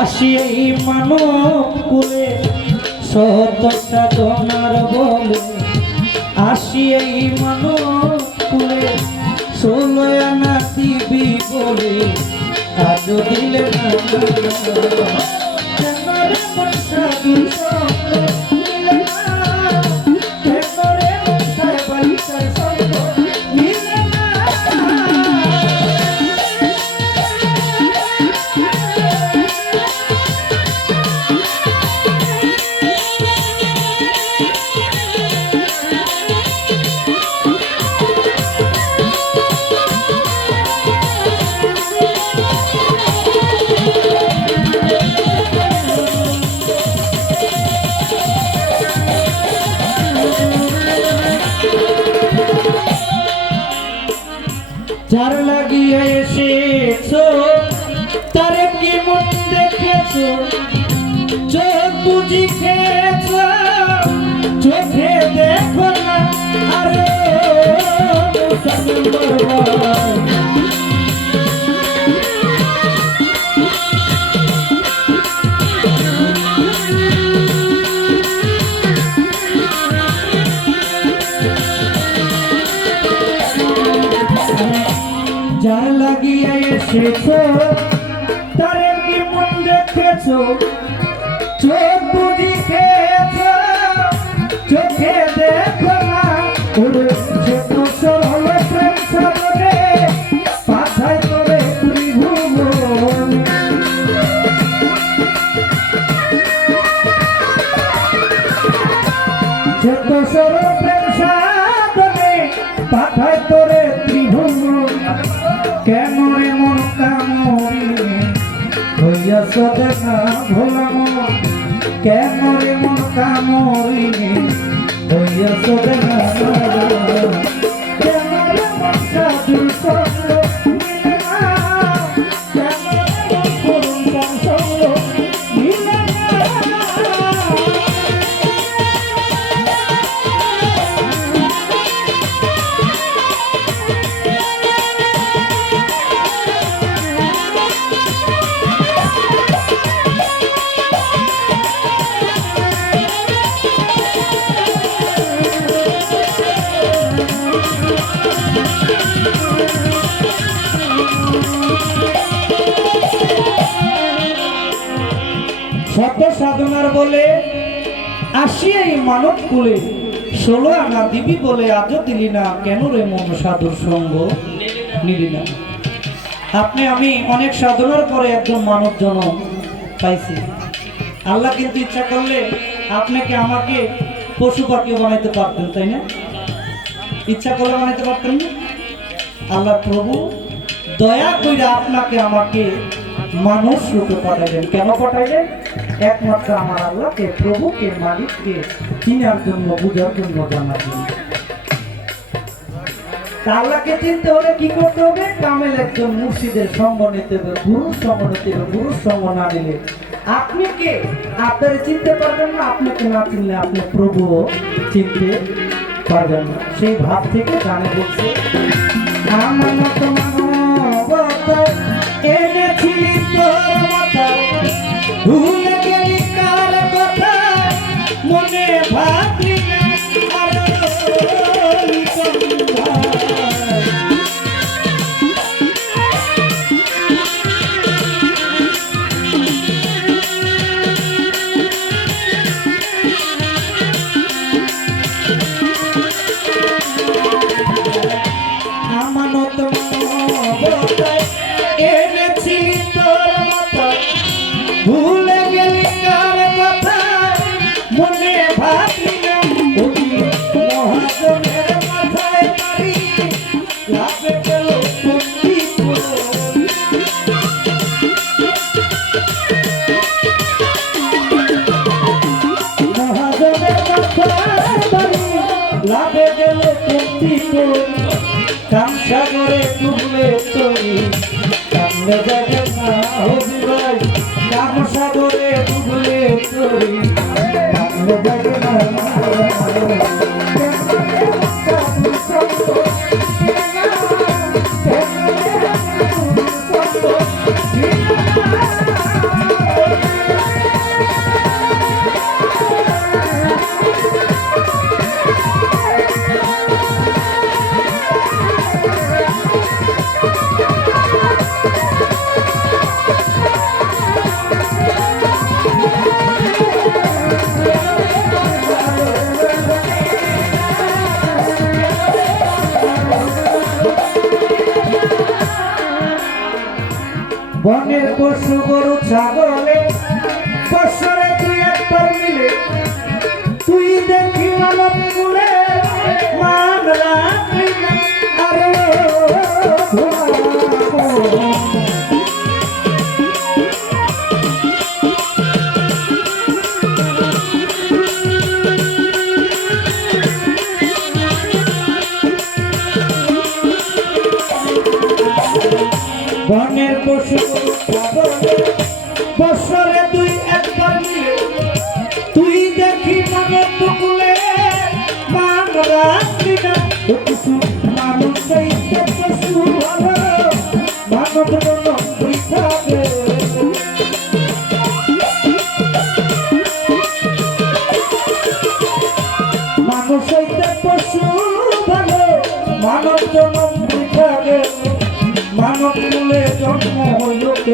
আসি এই মানব কুলে সত সাধনার বলে। আসি এই মানব কুলে ষোলো আনা দিবি বলে আজ দিলে না। যার লাগিয়ে এসেছ। এসেছ তারে কি মন দেখেছ? হইয়াছ দেখা ভোলাম। কেন রে মন কামরিনি হইয়া দেখা কেন রে মন সাধু সত্য সাধনার বলে আসি এই মানব কুলে। ষোলো আনা দিবি বলে আজও দিলি না। কেন রে মন সাধুর সঙ্গ? নিলি না। আপনি, আমি অনেক সাধনার পরে একজন মানব জনম পাইছি। আল্লাহ কিন্তু ইচ্ছা করলে আপনাকে আমাকে পশু পাখিও বানাইতে পারতেন, তাই না? ইচ্ছা করলে বানাইতে পারতেন না? আল্লাহ প্রভু, দয়া করে আপনাকে আমাকে মানুষ রূপে পাঠাইলেন। কেন পাঠাইলেন? একমাত্র আমার আল্লাহকে, প্রভুকে, মালিককে চিনার জন্য বুঝার জন্য জানার জন্য আল্লাহকে চিনতে হলে কি করতে হবে? কামেল একজন মুর্শিদের সঙ্গ নিতে হবে গুরুর সঙ্গ নিতে হবে গুরুর সঙ্গ না নিলে। আপনি কে? আপনার চিনতে পারবেন না আপনাকে না চিনলে আপনি প্রভু চিনতে পারবেন না। সেই ভাব থেকে গানে বলছে, আমার মতো এনেছিলি তোর মাথায় সাগরে ডুবলে তরি Africa,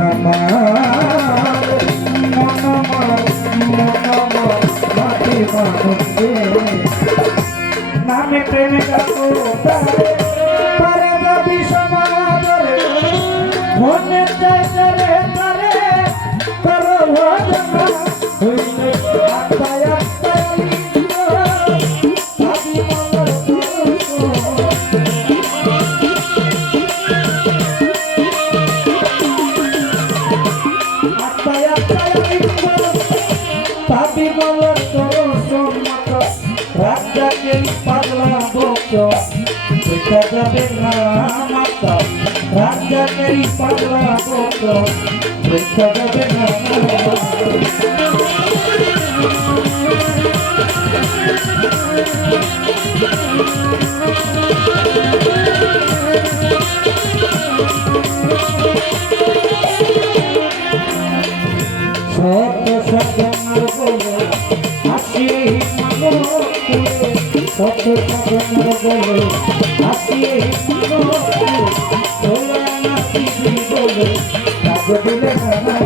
mamá. তেরি পাগলা কত দেখা যাবে না সত্য সত্য আসি সত্য সত্য Thank you.